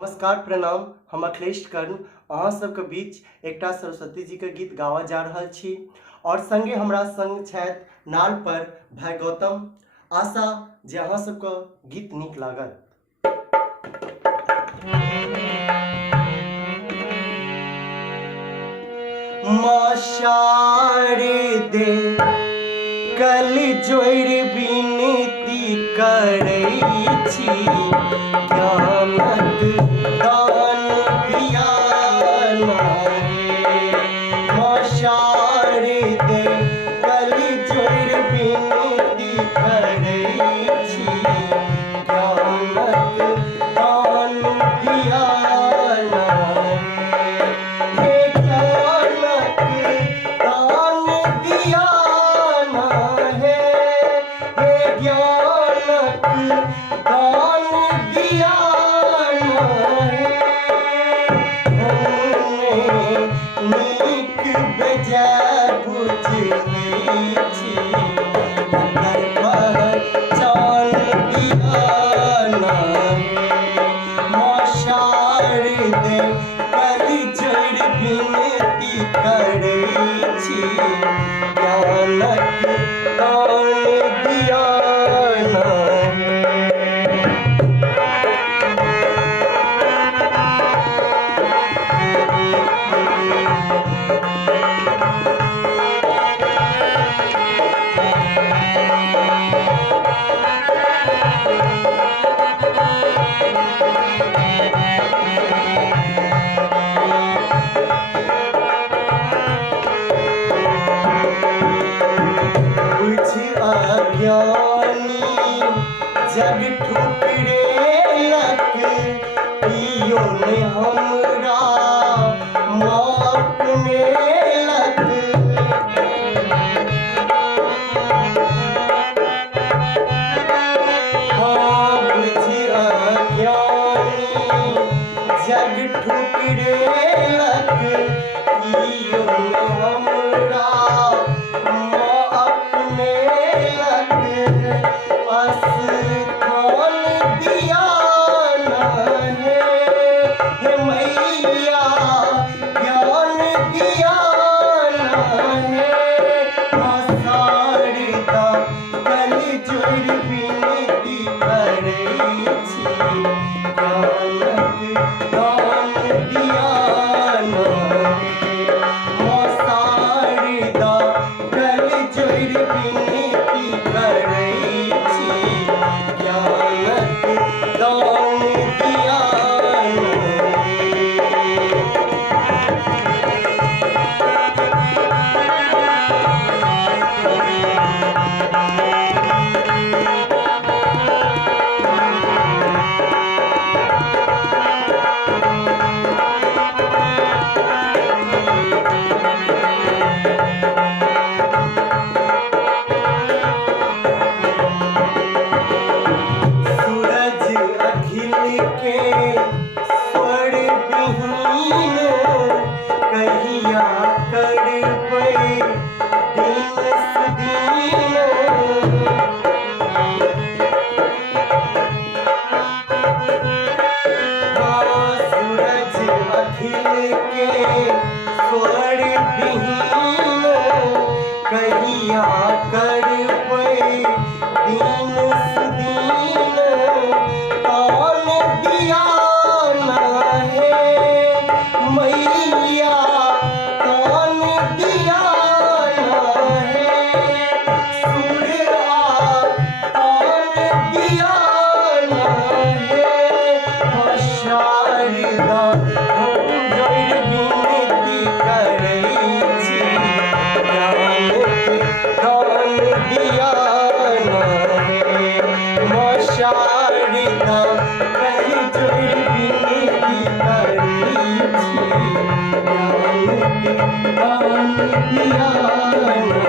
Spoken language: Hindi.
नमस्कार प्रणाम। हम अखिलेश कर्ण अहाँ सबके बीच एकटा सरस्वती जी के गीत गावा जा रहल छी और संगे हमरा संग छथि नाल पर भाई गौतम। आशा जे अहाँ सबके गीत नीक लागत। माँ शारदे कल जोड़ विनती करै छी, ज्ञानक दान दिया नाहे। माँ शारदे कल जोड़ विनती करै छी, ज्ञानक दान दिया नाहे। हे ज्ञानक दान दिया नाहे, हे ज्ञानक दान दिया नाहे। हमने नीक बेजाय बुझै छी, एकर पहचान दिया नाहे। माँ शारदे कल जोड़ विनती करै छी, ज्ञानक दान दिया नाहे। बुझ अज्ञानी जग ठुकरेलक, इयो ने हमरा माँ अपनेलक। हाँ बुझ अज्ञानी जग ठुकरेलक, इयो ने हमरा माँ अपनेलक। स्थान दिया नाहे, हे मैया ज्ञान दिया नाहे। माँ शारदा कल जोड़ विनती करै छी, ज्ञानक दान दिया नाहे। माँ शारदा कल जोड़ विनती करै छी, ज्ञानक दान दिया नाहे। सूरज अखिल के स्वर विहीन, कहिया करबै दिन सुदीन। हाँ सूरज अखिल के स्वर विहीन, कहिया करबै दिन सुदीन। तान दिया नाहे मैया, तान दिया नाहे। सूर्या तान दिया नाहे। माँ शारदा हम जोड़ विनती करै छी, ज्ञानक दान दिया नाहे। माँ शारदा कल जोड़ विनती करै छी, ज्ञानक दान दिया नाहे।